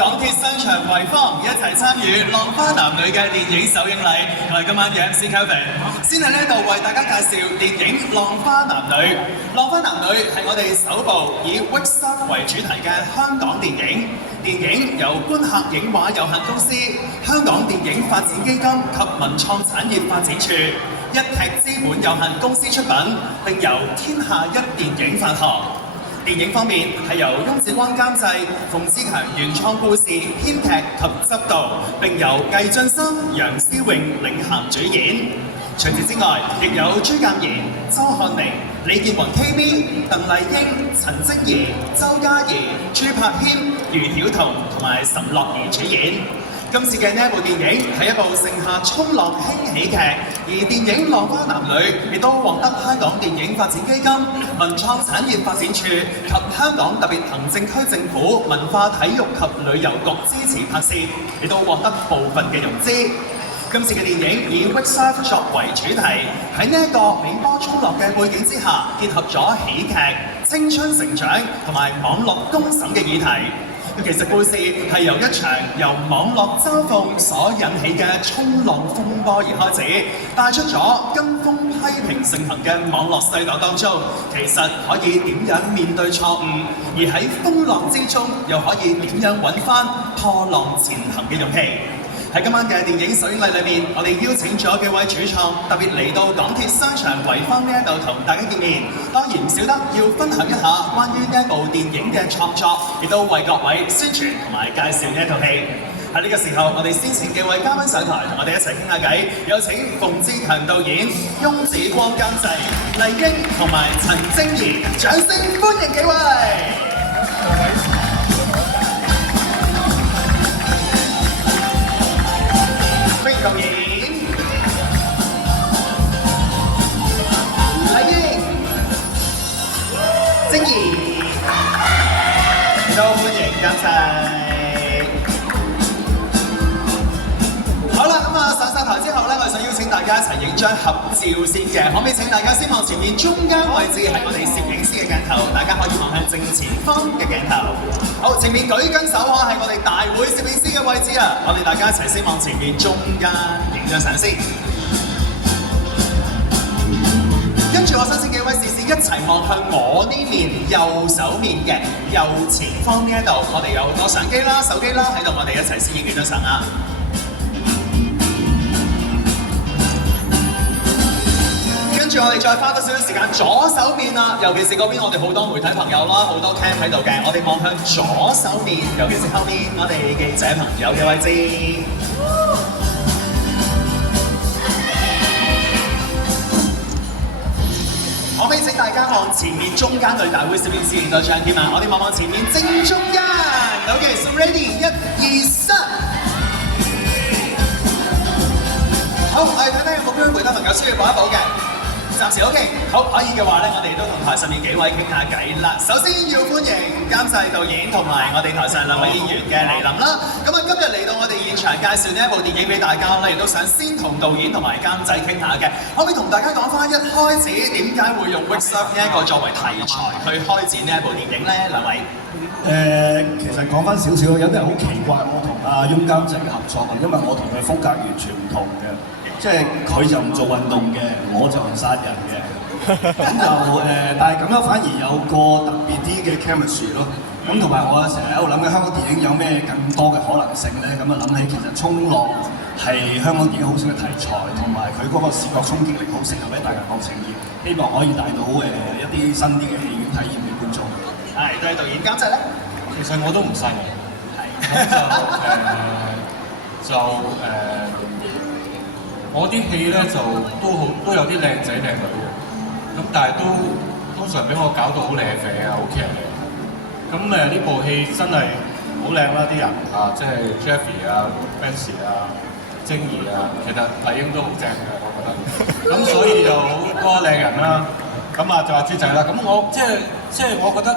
港鐵商場維坊一齊參與《浪花男女》嘅電影首映禮。我係今晚嘅 MC Kevin， 先喺呢度為大家介紹電影《浪花男女》。《浪花男女》係我哋首部以 Wixstar 為主題嘅香港電影。電影由觀客影畫有限公司、香港電影發展基金及文創產業發展處、一劇資本有限公司出品，並由天下一電影發行。電影方面係由翁子光監製，馮志強原創故事、編劇及執導，並由魏浚琛、楊思穎領銜主演。除此之外，亦有朱鑑賢、周漢寧、李健宏 KB、鄧麗英、陳積儀、周嘉怡、朱柏謙、余曉彤同埋岑樂兒主演。今次嘅呢一部電影係一部盛夏衝浪輕喜劇，而電影《浪花男女》亦都獲得香港電影發展基金、文創產業發展處及香港特別行政區政府文化體育及旅遊局支持拍攝，亦都獲得部分嘅融資。今次嘅電影以 Wixstar 作為主題，喺呢一個美波衝落嘅背景之下，結合咗喜劇、青春成長同埋網絡公審嘅議題。其實故事係由一場由網絡嘲諷所引起嘅衝浪風波而開始，帶出咗跟風批評盛行嘅網絡世代當中，其實可以點樣面對錯誤，而喺風浪之中又可以點樣揾翻破浪前行嘅勇氣。喺今晚嘅電影首映禮裏面，我哋邀請咗幾位主創特別嚟到港鐵商場維坊呢一度同大家見面。當然唔少得要分享一下關於呢一部電影嘅創作，亦都為各位宣傳同埋介紹呢一套戲。喺呢個時候，我哋先請幾位嘉賓上台，同我哋一齊傾下偈。有請馮志強導演、翁子光監製、麗英同埋陳晶儀，掌聲歡迎幾位！導演麗英、晶儀，都歡迎監製。好啦，咁啊上晒台之後咧，我哋想邀請大家一齊影張合照先嘅，可唔可以請大家先望前面中間位置係我哋攝影師嘅鏡頭，大家可以望向正前方嘅鏡頭。好，前面舉緊手可係我哋大會攝影師嘅位置啊！我哋大家一齊先望前面中間影張相先。跟住我想請幾位視線一齊望向我呢面右手面嘅右前方呢一度，我哋有個相機啦、手機啦喺度，我哋一齊先影幾張相啊！跟住我哋再花多少少時間左手面啦，尤其是嗰邊我哋好多媒體朋友啦，好多 cam 喺度嘅，我哋望向左手面，尤其是後面我哋記者朋友嘅位置。可唔可以請大家望前面中間對大會攝影師影多張添啊？我哋望前面正中間。OK， so ready， 1、2、3。好，我哋睇睇有冇邊位媒體朋友需要補一補嘅。暫時 OK， 好，可以嘅話咧，我哋都同台上面幾位傾下偈啦。首先要歡迎監製導演同埋我哋台上兩位演員嘅嚟臨啦。咁啊，今日嚟到我哋現場介紹呢一部電影俾大家咧，亦都想先同導演同埋監製傾下嘅。可唔可以同大家講翻一開始點解會用 Wixstar 呢一個作為題材去開展呢一部電影咧？兩位其實講翻少少，有啲人好奇怪我同阿翁監製嘅合作，因為我同佢風格完全唔同嘅。即係佢就唔做運動嘅，我就唔殺人嘅。咁就但係咁樣反而有個特別啲嘅 chemistry 咯。咁同埋我成日喺度諗緊香港電影有咩更多嘅可能性咧？咁啊諗起其實衝浪係香港電影好少嘅題材，同埋佢嗰個視覺衝擊力好適合喺大銀幕呈現，希望可以帶到一啲新啲嘅戲院體驗俾觀眾。係，對導演監製咧，其實我都唔殺人，咁我啲戲咧就都有啲靚仔靚女嘅，咁但係都通常俾我搞到好靚肥啊，好劇嘅。咁呢部戲真係好靚啦，啲人啊，即係 Jeffrey 啊、Benji 啊、晶儀啊，其實麗英都好正嘅，我覺得。咁所以就好多靚人啦。咁啊就話豬仔啦。咁我即係我覺得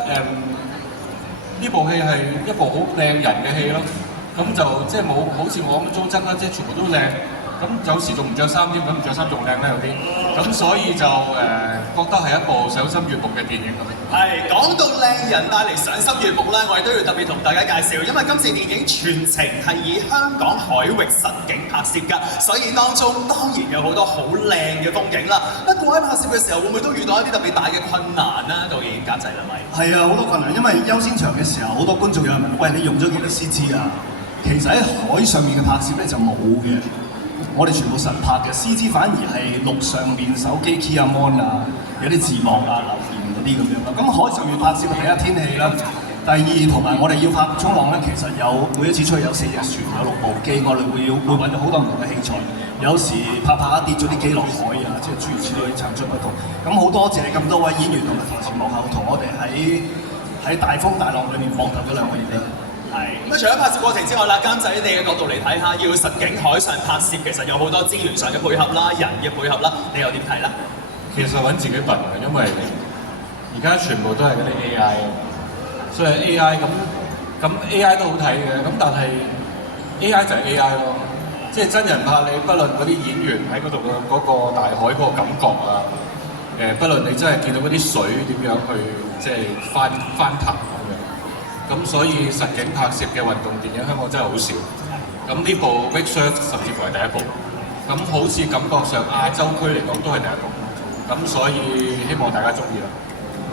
呢部戲係一部好靚人嘅戲咯。咁就即係冇好似我咁糟質啦，即係全部都靚。咁咁有時仲唔着衫添，咁唔着衫仲靚咧有啲，咁所以就覺得係一部賞心悅目嘅電影咁。係講到靚人帶嚟賞心悅目咧，我哋都要特別同大家介紹，因為今次電影全程係以香港海域實景拍攝㗎，所以當中當然有好多好靚嘅風景啦。不過喺拍攝嘅時候，會唔會都遇到一啲特別大嘅困難啦？導演監製兩位。係啊，好多困難，因為優先場嘅時候，好多觀眾有人問：喂，你用咗幾多 CG 啊？其實喺海上面嘅拍攝咧就冇嘅，我哋全部實拍嘅 CG 反而係陸上面手機 key 啊 mon 啊，有啲字幕啊、留言嗰啲咁樣啦。咁海上面拍攝第一天氣啦，第二同埋我哋要拍衝浪咧，其實有每一次出去有4隻船，有6部機，我哋會揾到好多唔同嘅器材。有時拍拍下跌咗啲機落海啊，即係諸如此類層出不窮。咁好多謝咁多位演員同埋台前幕後同我哋喺大風大浪裏面搏鬥咗2個月。係咁除咗拍攝過程之外啦，監製你嘅角度嚟睇下，要實景海上拍攝，其實有好多資源上嘅配合啦、人嘅配合啦，你又點睇咧？其實揾自己笨嘅，因為而家全部都係嗰啲 AI， 所以 AI 咁 AI 都好睇嘅，咁但係 AI 就係 AI 咯，即係真人拍你，不論嗰啲演員喺嗰度嘅嗰個大海嗰個感覺啊，不論你真係見到嗰啲水點樣去即係翻騰。咁所以實景拍攝嘅運動電影香港真係好少。咁呢部 Wake Surf 甚至乎係第一部。咁好似感覺上亞洲區嚟講都係第一部。咁所以希望大家中意啦。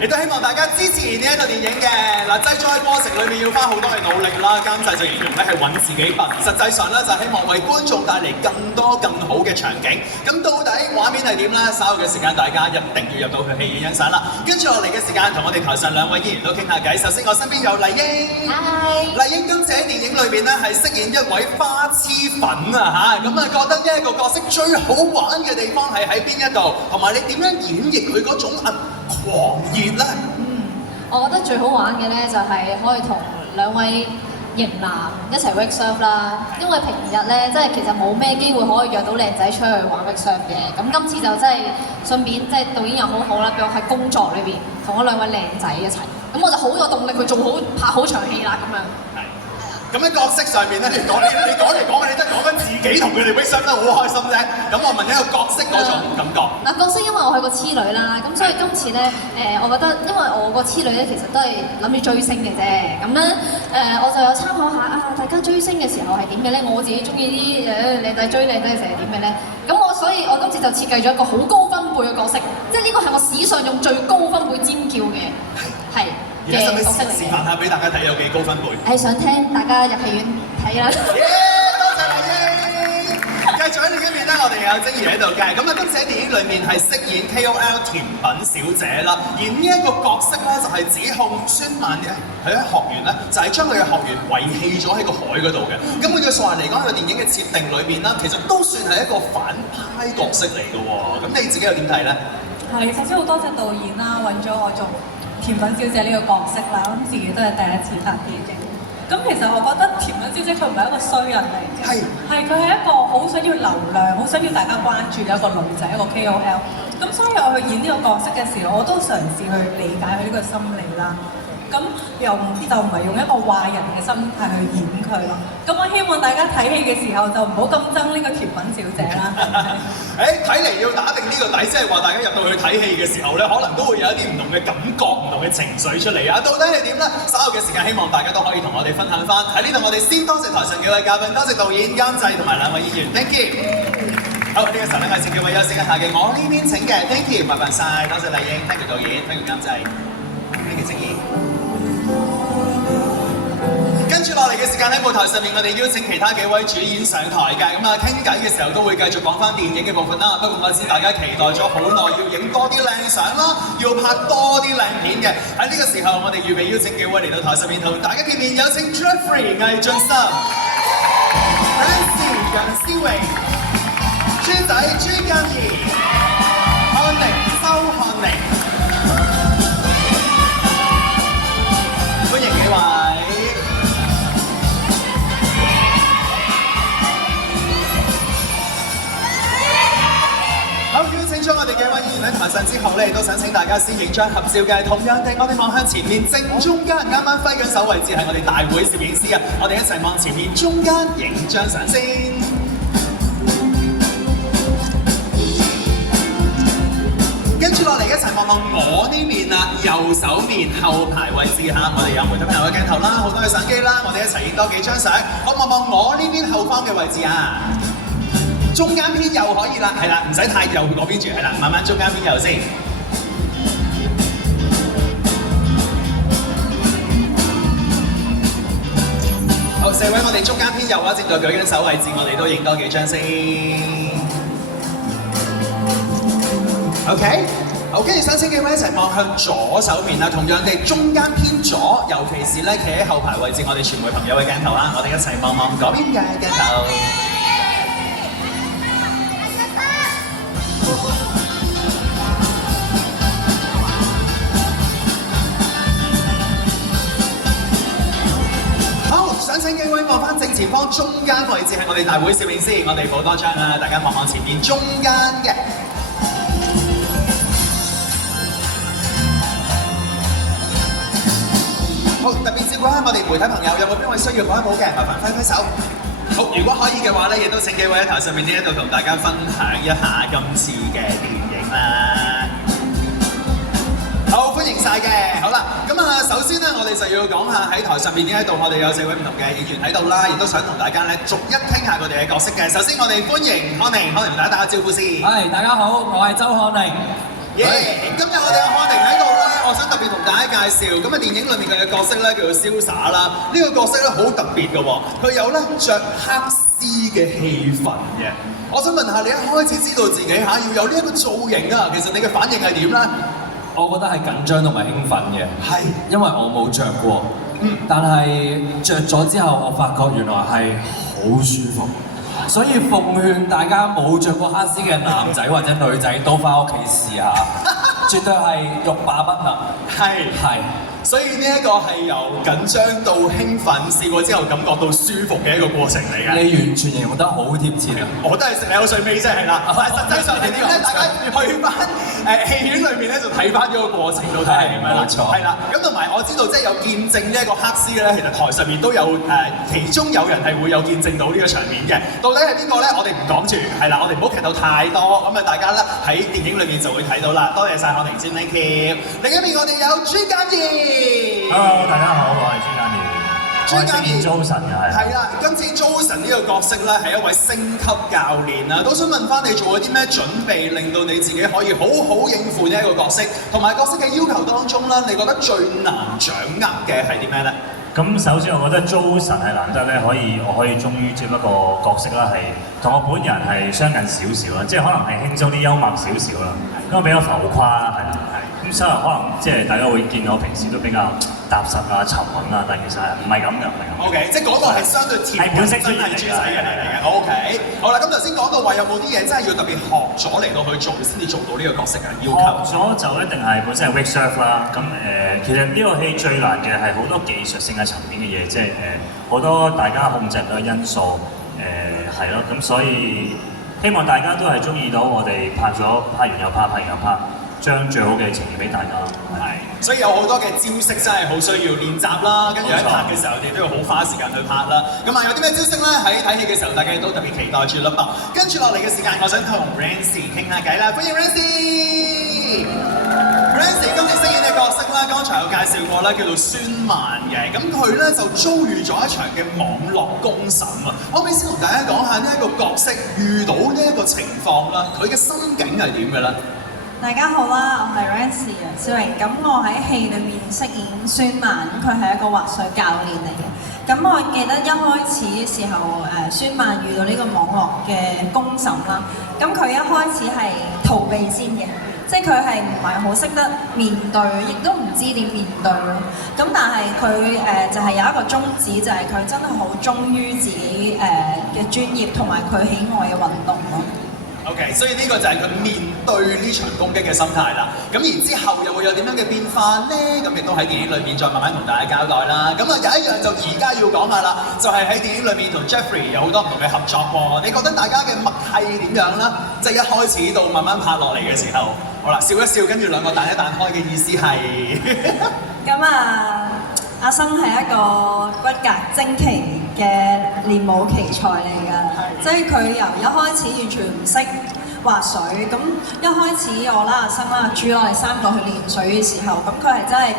亦都希望大家支持呢一套電影嘅嗱，製作過程裏面要花好多嘅努力啦，監製就形容咧係揾自己笨，實際上咧就希望為觀眾帶嚟更多更好嘅場景。咁到底畫面係點咧？稍後嘅時間大家一定要入到去戲院欣賞啦。跟住落嚟嘅時間，同我哋台上2位演員都傾下偈。首先我身邊有麗英，麗英今次喺電影裏邊咧係飾演一位花痴粉啊嚇，咁啊覺得呢一個角色最好玩嘅地方係喺邊一度，同埋你點樣演繹佢嗰種狂熱咧？我覺得最好玩嘅咧就係可以同2位型男一齊 wake surf 啦，因為平日咧即係其實冇咩機會可以約到靚仔出去玩 wake surf 嘅，咁今次就真係順便即係導演又好好啦，俾我喺工作裏邊同嗰2位靚仔一齊，咁我就好有動力去做好拍好場戲啦咁樣。咁喺角色上面咧，你講嚟講去，你都係講緊自己同佢哋 wake surf 得好開心啫。咁我問一個角色嗰種感覺。嗱，角色因為我係個痴女啦，咁所以今次咧我覺得因為我個痴女咧其實都係諗住追星嘅啫，咁咧我就有參考下大家追星嘅時候係點嘅咧，我自己中意啲靚仔追靚仔嘅時候係點嘅咧，咁所以我今次就設計咗一個好高分貝嘅角色，即係呢個係我史上用最高分貝尖叫嘅，係。而家使唔使示範下俾大家睇有幾高分貝？想聽大家入戲院睇啦！多謝麗英。繼續喺另一邊咧，我哋有晶怡喺度嘅。咁啊，今次喺電影裏面係飾演 KOL 甜品小姐啦。而呢一個角色咧就係指控孫曼嘅佢啲學員咧，就係將佢嘅學員遺棄咗喺個海嗰度嘅。咁換句説話嚟講，喺個電影嘅設定裏面啦，其實都算係一個反派角色嚟嘅喎。咁你自己又點睇咧？係，首先好多謝導演啦，揾咗我做甜品小姐呢個角色啦，咁自己都係第一次拍電影。咁其實我覺得甜品小姐佢唔係一個衰人嚟嘅，係佢係一個好想要流量、好想要大家關注嘅一個女仔，一個 KOL。咁所以我去演呢個角色嘅時候，我都嘗試去理解佢呢個心理啦。咁又就唔係用一個壞人嘅心態去演佢咯。咁我希望大家睇戲嘅時候就唔好咁憎呢個甜品小姐啦。睇嚟要打定呢個底，即係話大家入到去睇戲嘅時候咧，可能都會有一啲唔同嘅感覺、唔同嘅情緒出嚟啊！到底係點咧？稍後嘅時間，希望大家都可以同我哋分享翻。喺呢度，我哋先多謝台上幾位嘉賓，多謝導演、監製同埋2位演員 ，thank you。好，呢個時候咧，我哋請幾位休息一下嘅，我呢邊請嘅 ，thank you，麻煩晒，多謝麗英 ，thank you 導演 ，thank you 監製 ，thank you 晶怡。跟住落嚟嘅時間喺舞台上面，我哋邀請其他幾位主演上台嘅，咁傾偈嘅時候都會繼續講翻電影嘅部分啦。不過我知大家期待咗好耐，要影多啲靚相啦，要拍多啲靚片嘅。喺呢個時候，我哋預備邀請幾位嚟到台上面同大家見面，有請 Jeffrey 魏俊森、Nancy 楊思榮、豬仔朱鑑怡、漢寧周漢寧，歡迎幾位。好，邀請咗我哋幾位演員喺台上之後咧，亦都想請大家先影張合照嘅。同樣地，我哋望向前面正中間，啱啱揮緊手位置係我哋大會攝影師啊！我哋一齊望前面中間影張相先。跟住落嚟一齊望望我呢邊啦，右手面後排位置嚇，我哋有媒體朋友嘅鏡頭啦，好多嘅相機啦，我哋一齊影多幾張相。好，望望我呢邊後方嘅位置啊，中間偏右可以啦，係啦，唔使太右嗰邊住，係啦，慢慢中間偏右先。好，四位我哋中間偏右啊，正在舉緊手位置，我哋都影多幾張先。OK， 好，跟住想請幾位一齊望向左手面啦，同樣地中間偏左，尤其是咧企喺後排位置，我哋傳媒朋友嘅鏡頭啦，我哋一齊望望嗰邊嘅鏡頭。好，想請幾位望翻正前方中間位置係我哋大會攝影師，我哋好多張啦，大家望望前面中間嘅。好，特別照顧下我哋媒體朋友，有冇邊位需要攞一部嘅？麻煩揮揮手。好，如果可以嘅話咧，亦都請幾位喺台上面呢一度同大家分享一下今次嘅電影啦。好，歡迎晒嘅。好啦，咁啊，首先咧，我哋就要講下喺台上面呢一度，我哋有4位唔同嘅演員喺度啦，亦都想同大家咧逐一傾下佢哋嘅角色嘅。首先，我哋歡迎康寧，康寧同大家打個招呼先。係，大家好，我係周康寧。今日我哋有康寧喺度咧，我想特別同大家介紹，咁啊電影裏面佢嘅角色咧叫做瀟灑啦。呢個角色咧好特別嘅喎，佢有咧着黑絲嘅氣氛嘅。我想問下你一開始知道自己要有呢一個造型啊，其實你嘅反應係點咧？我覺得係緊張同埋興奮嘅，係，因為我冇着過，但係着咗之後，我發覺原來係好舒服。所以奉勸大家冇着過黑絲嘅男仔或者女仔都翻屋企試下，絕對係欲罷不能。係，所以呢一個係由緊張到興奮，試過之後感覺到舒服嘅一個過程嚟嘅。你完全形容得好貼切啊！我都係食你口水尾啫，係啦。但係實際上係點咧？大家去翻戲院裏面咧，就睇翻呢個過程到底係點樣啦。冇錯。係啦，咁同埋我知道即係有見證呢一個黑絲咧，其實台上面都有其中有人係會有見證到呢個場面嘅。到底係邊個咧？我哋唔講住，係啦，我哋唔好劇透太多，咁啊大家咧喺電影裏面就會睇到啦。多謝晒康寧先 ，thank you。另一邊我哋有朱嘉怡。Hello， 大家好，我係朱嘉怡。我係飾演 Johnson 嘅係。係啦，今次 Johnson 呢個角色咧係一位星級教練啦，都想問翻你做咗啲咩準備，令到你自己可以好好應付呢一個角色，同埋角色嘅要求當中咧，你覺得最難掌握嘅係啲咩咧？咁首先我覺得 Johnson 係難得咧，我可以終於接一個角色啦，係同我本人係相近少少啦，即係可能係輕鬆啲幽默少少啦，因為比較浮誇係。咁所以可能即係大家會見我平時都比較踏實啊、沉穩啊，但其實唔係咁嘅，唔係咁。OK， 即係嗰個係相對貼本色真係豬仔嘅嚟嘅。OK， 好啦，咁頭先講到話有冇啲嘢真係要特別學咗嚟到去做先至做到呢個角色嘅要求？學咗就一定係本身係 wake surf 啦。咁其實呢個戲最難嘅係好多技術性嘅層面嘅嘢，即係好多大家控制唔到嘅因素。係咯，咁所以希望大家都係中意到我哋拍完又拍，拍完又拍。將最好嘅呈現俾大家。係，所以有好多嘅招式真係好需要練習啦，跟住喺拍嘅時候，你都要好花時間去拍啦。咁啊，有啲咩招式咧？喺睇戲嘅時候，大家都特別期待住啦噃。跟住落嚟嘅時間，我想同 Rancy 傾下偈啦，歡迎 Rancy。Rancy 今次飾演嘅角色咧，剛才有介紹過啦，叫做孫曼嘅。咁佢咧就遭遇咗一場嘅網絡公審啊！可唔可以先同大家講下呢一個角色遇到呢一個情況啦？佢嘅心境係點嘅咧？大家好啦，我係 Rancy 啊，小玲。咁我喺戲裏面飾演孫曼，佢係一個滑水教練嚟嘅。咁我記得一開始嘅時候，孫曼遇到呢個網絡嘅公審啦。咁佢一開始係逃避先嘅，即係佢係唔係好識得面對，亦都唔知點面對咯。咁但係佢就係有一個宗旨，就係佢真係好忠於自己嘅專業同埋佢喜愛嘅運動咯。OK， 所以呢個就係佢面對呢場攻擊嘅心態啦。咁然之後又會有點樣嘅變化呢？咁亦都喺電影裏面再慢慢同大家交代啦。咁啊有一樣就而家要講下啦，就係喺電影裏面同 Jeffrey 有好多唔同嘅合作喎。你覺得大家嘅默契點樣啦？即係一開始到慢慢拍落嚟嘅時候，好啦，笑一笑，跟住兩個彈一彈開嘅意思係咁啊。阿生係一個骨骼精奇嘅練武奇才嚟㗎，即係佢由一開始完全唔識滑水。咁一開始我啦、阿生啦、阿朱啦，我哋三個去練水嘅時候，咁佢係真係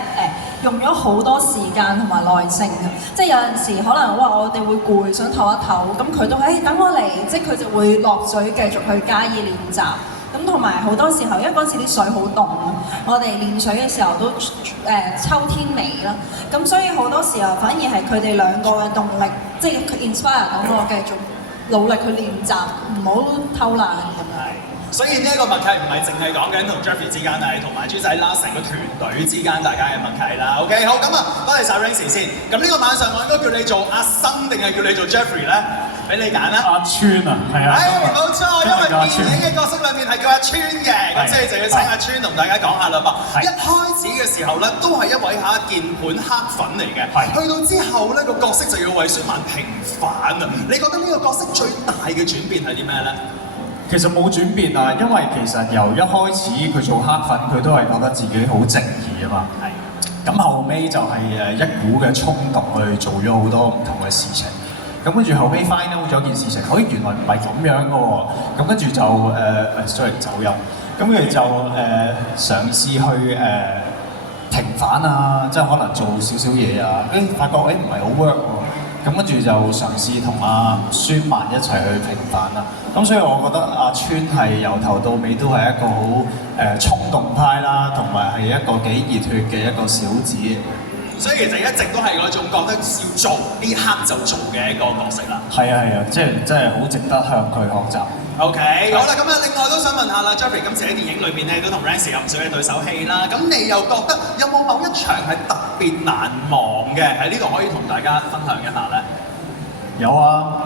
用咗好多時間同埋耐性嘅。即係有陣時可能我哋會攰，想唞一唞，咁佢都等我嚟，即係佢就會落水繼續去加以練習。咁同埋好多時候，因為嗰陣時啲水好凍啊，我哋練水嘅時候都秋天尾啦，咁所以好多時候反而係佢哋兩個嘅動力，即係佢 inspire 到我繼續努力去練習，唔好偷懶咁樣。所以呢一個默契唔係淨係講緊同 Jeffrey 之間，係同埋豬仔啦，成個團隊之間大家嘅默契啦。OK， 好咁啊，多謝晒 Rancy 先。咁呢個晚上我應該叫你做阿生定係叫你做 Jeffrey 咧？俾你揀啦。阿川啊，係啊。冇錯，因為電影嘅角色裏面係叫阿川嘅，咁所以就要請阿川同大家講下啦噃。一開始嘅時候咧，都係一位鍵盤黑粉嚟嘅，去到之後咧個角色就要為孫曼平反啊！你覺得呢個角色最大嘅轉變係啲咩咧？其實冇轉變啊，因為其實由一開始佢做黑粉，佢都係覺得自己好正義啊嘛。係。咁後尾就係一股嘅衝動去做咗好多唔同嘅事情。咁跟住後尾 find out 咗件事情，原來唔係咁樣嘅喎。咁跟住就sorry 走音。咁跟住就嘗試去平反啊，即係可能做少少嘢啊。發覺唔係好 work 喎。咁跟住就嘗試同阿孫曼一齊去平反啦。咁所以我覺得阿川係由頭到尾都係一個好衝動派啦，同埋係一個幾熱血嘅一個小子。所以其實一直都係嗰種覺得要做呢刻就做嘅一個角色啦。係啊，即係真係好值得向佢學習。OK， 好啦，咁啊，另外都想問下啦 ，Jeffrey 今次喺電影裏邊咧都同 Rancy 有唔少嘅對手戲啦。咁你又覺得有冇某一場係特別難忘嘅？喺呢度可以同大家分享一下咧？有啊，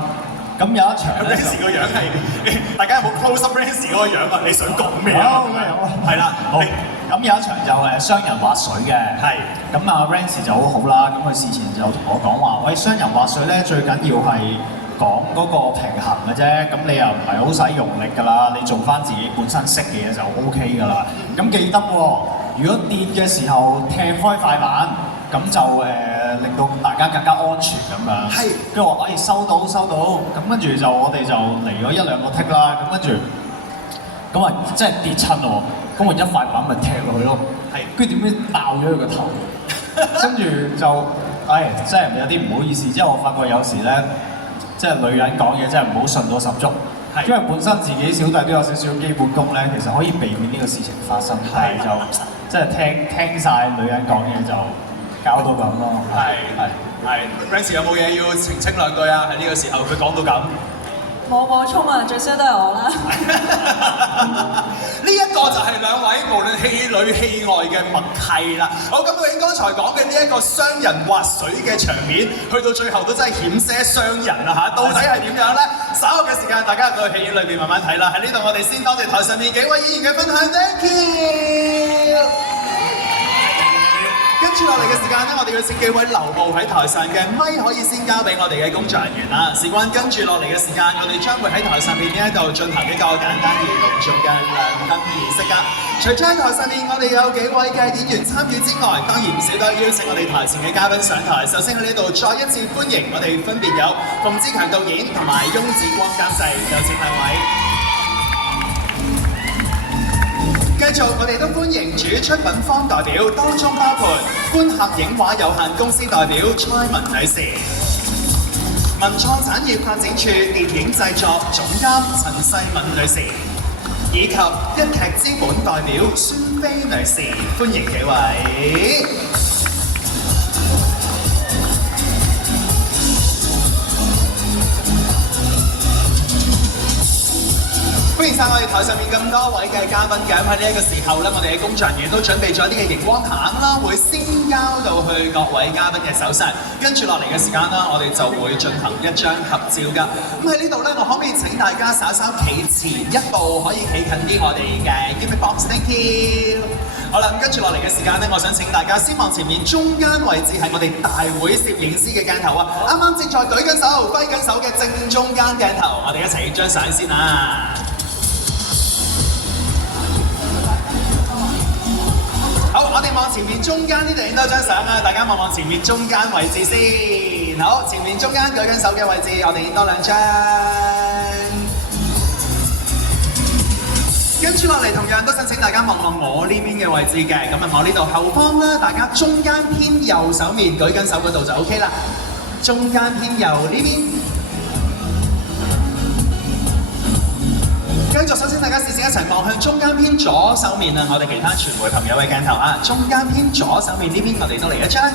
咁有一場 Rancy 個樣係，大家有冇 close up Rancy 嗰個樣啊？你想講咩啊？有啊，係啦，好。咁有一場就雙人滑水嘅，係。咁啊 Rancy 就好好啦，咁佢事前就同我講話，喂，雙人滑水咧最緊要係講嗰個平衡嘅啫，咁你又唔係好使用力㗎啦，你做翻自己本身識嘅嘢就 OK 㗎啦。咁記得喎，如果跌嘅時候踢開塊板，咁就令到大家更加安全咁樣。係。跟住我收到，咁跟住就我哋就嚟咗一兩個剔啦，咁跟住咁啊真係跌親喎，咁我一塊板咪踢落去咯。係。跟住點知爆咗佢個頭，跟住就真係有啲唔好意思，即係我發覺有時咧。即係女人講嘢真係唔好信到十足，因為本身自己小弟都有少少基本功咧，其實可以避免呢個事情發生，但係就即係聽曬女人講嘢就搞到咁咯。係 Rancy 有冇嘢要澄清兩句啊？喺呢個時候佢講到咁。冇衝啊！最衰都係我啦。呢一個就係兩位無論戲裏戲外嘅默契啦。好，咁究竟剛才講嘅呢一個雙人滑水嘅場面，去到最後都真係險些傷人啦嚇！到底係點樣咧？稍後嘅時間，大家入到戲院裏邊慢慢睇啦。喺呢度我哋先多謝台上面幾位演員嘅分享 ，Thank you。跟住落嚟嘅時間咧，我哋要請幾位留步喺台上嘅咪可以先交俾我哋嘅工作人員啦。事關跟住落嚟嘅時間，我哋將會喺台上面呢一度進行一個簡單而隆重嘅亮燈儀式㗎。除咗喺台上面我哋有幾位嘅演員參與之外，當然唔少得邀請我哋台前嘅嘉賓上台。首先喺呢度再一次歡迎我哋分別有馮志強導演同埋翁子光監製，有請兩位。繼續，我哋都歡迎主出品方代表，當中包括觀客影畫有限公司代表蔡文女士、文創產業發展處電影製作總監陳世敏女士，以及一劇資本代表孫飛女士，歡迎幾位。歡迎晒我哋台上面咁多位嘅嘉賓嘅，喺呢一個時候咧，我哋嘅工作人員都準備咗一啲嘅熒光棒啦，會先交到去各位嘉賓嘅手上。跟住落嚟嘅時間啦，我哋就會進行一張合照㗎。咁喺呢度咧，我可唔可以請大家稍稍企前一步，可以企近啲我哋嘅 Gimme Box，Thank you。好啦，咁跟住落嚟嘅時間咧，我想請大家先望前面中間位置係我哋大會攝影師嘅鏡頭啊！啱啱正在舉緊手、揮緊手嘅正中間鏡頭，我哋一齊影張相先啊！好，我哋望前面中間呢度影多張相啊！大家望前面中間位置先。好，前面中間舉緊手嘅位置，我哋影多兩張。跟住落嚟，同樣都想請大家望望我呢邊嘅位置嘅，咁啊我呢度後方啦，大家中間偏右手面舉緊手嗰度就 OK 啦。中間偏右呢邊。繼續，首先大家視線一齊望向中間偏左手面啊！我哋其他傳媒朋友嘅鏡頭啊，中間偏左手面呢邊，我哋都嚟一張。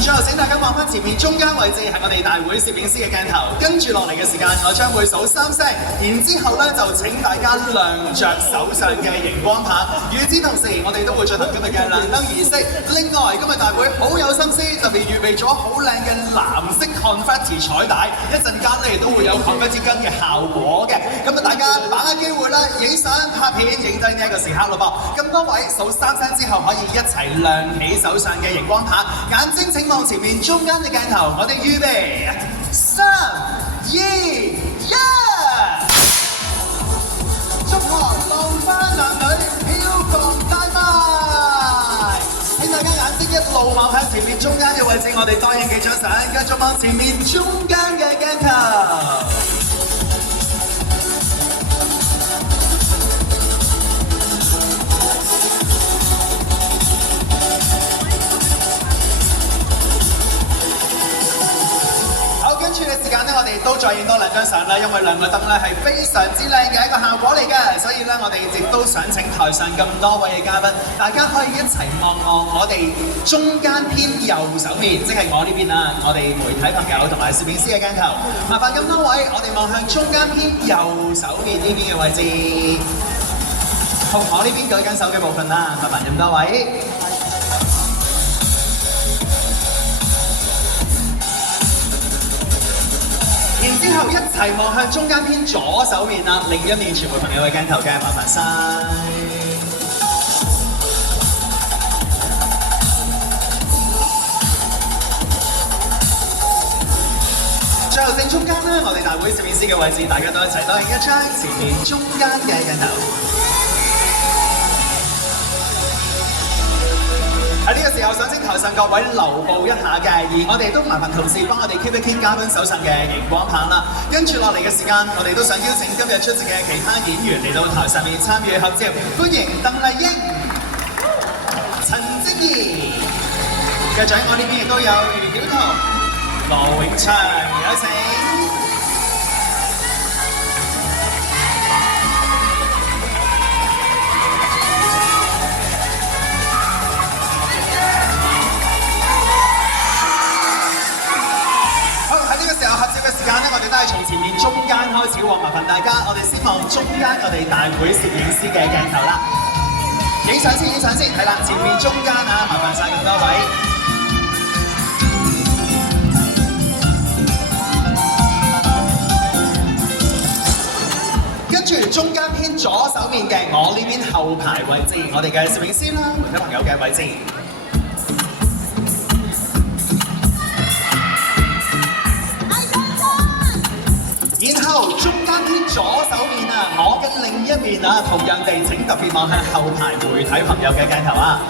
最後請大家望翻前面中間位置係我哋大會攝影師嘅鏡頭，跟住落嚟嘅時間，我將會數3聲，然之後咧就請大家亮着手上嘅熒光棒。與此同時，我哋都會進行今日嘅亮燈儀式。另外，今日大會好有心思，特別預備咗好靚嘅藍色 confetti 彩帶，一陣間咧亦都會有 confetti 巾嘅效果嘅。咁啊，大家把握機會咧，影相拍片，影低呢一個時刻咯噃。咁多位數3聲之後，可以一齊亮起手上嘅熒光棒，眼睛請望前面中間嘅鏡頭，我哋預備3、2、1，祝賀浪花男女票房大賣！請大家眼睛一路望向前面中間嘅位置，我哋當然幾張相，繼續望前面中間嘅鏡頭。跟住嘅時間咧，我哋都再影多2張相啦，因為2個燈咧係非常之靚嘅一個效果嚟嘅，所以咧我哋亦都想請台上咁多位嘅嘉賓，大家可以一齊望望我哋中間偏右手面，即係我呢邊啊，我哋媒體朋友同埋攝影師嘅鏡頭，麻煩咁多位，我哋望向中間偏右手面呢邊嘅位置，同我呢邊舉緊手嘅部分啦，麻煩咁多位。然之後一齊望向中間偏左手面啦，另一面傳媒朋友嘅鏡頭嘅，麻煩晒。最後正中間咧，我哋大會攝影師嘅位置，大家都一齊多影一張前面中間嘅鏡頭。喺呢個時候，想請台上各位留步一下嘅，而我哋都麻煩同事幫我哋 keep 一 keep 嘉賓手上嘅熒光棒啦。跟住落嚟嘅時間，我哋都想邀請今日出席嘅其他演員嚟到台上面參與合照，歡迎鄧麗英、陳貞儀，繼續喺我呢邊亦都有余曉彤、羅永祥，有請。合照嘅時間咧，我哋都係從前面中間開始喎，麻煩大家，我哋先望中間我哋大會攝影師嘅鏡頭啦，影相先，係啦，前面中間啊，麻煩晒咁多位。跟住中間偏左手面嘅我呢邊後排位置，我哋嘅攝影師啦，媒體朋友嘅位置。然後中間偏左手面啊，我嘅另一面啊，同樣地請特別望向後排媒體朋友嘅鏡頭啊。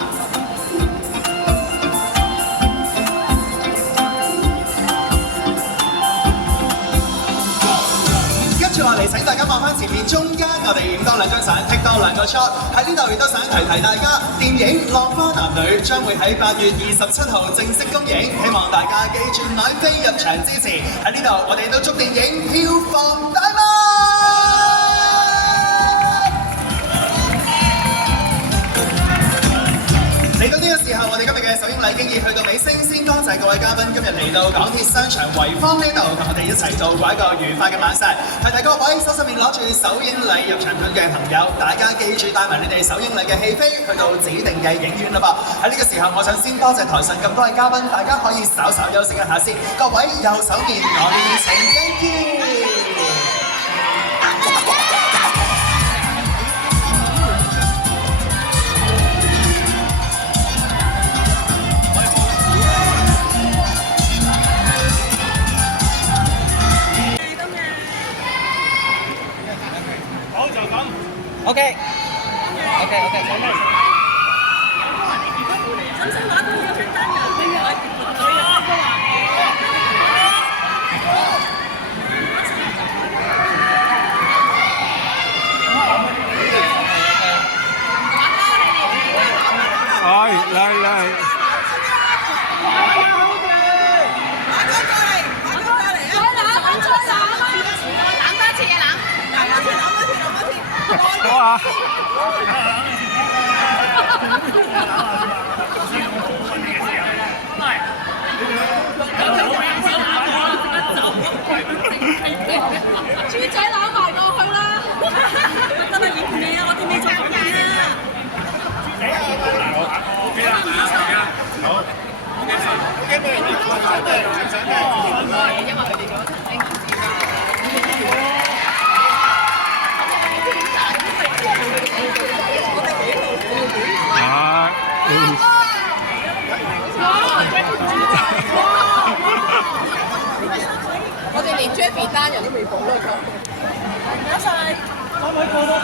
跟住落嚟請大家望翻前面中間，我哋影多2張相，剔多2個 shot。喺呢度亦都想提大家，電影《浪花男女》將會喺8月27號正式公映，希望大家記住買飛入場支持。喺呢度我哋都祝電影票房大賣！嚟到呢個時候，我哋今日嘅首映禮經已去到尾聲，先多謝各位嘉賓今日嚟到港鐵商場維坊呢度，同我哋一齊度過一個愉快嘅晚上。提提各位手上面攞住首映禮入場券嘅朋友，大家記住帶埋你哋首映禮嘅戲飛去到指定嘅影院啦噃。喺呢個時候，我想先多謝台上咁多位嘉賓，大家可以稍稍休息一下先。各位右手面，我哋要請 thank you。OK，使唔使攞到張單㗎？豬仔攬埋過去啦！得啦，演完未啊？我哋未做緊嘢啊！我哋連 Jeffy 單人都未補啦，唔該晒。可唔可以過到佢？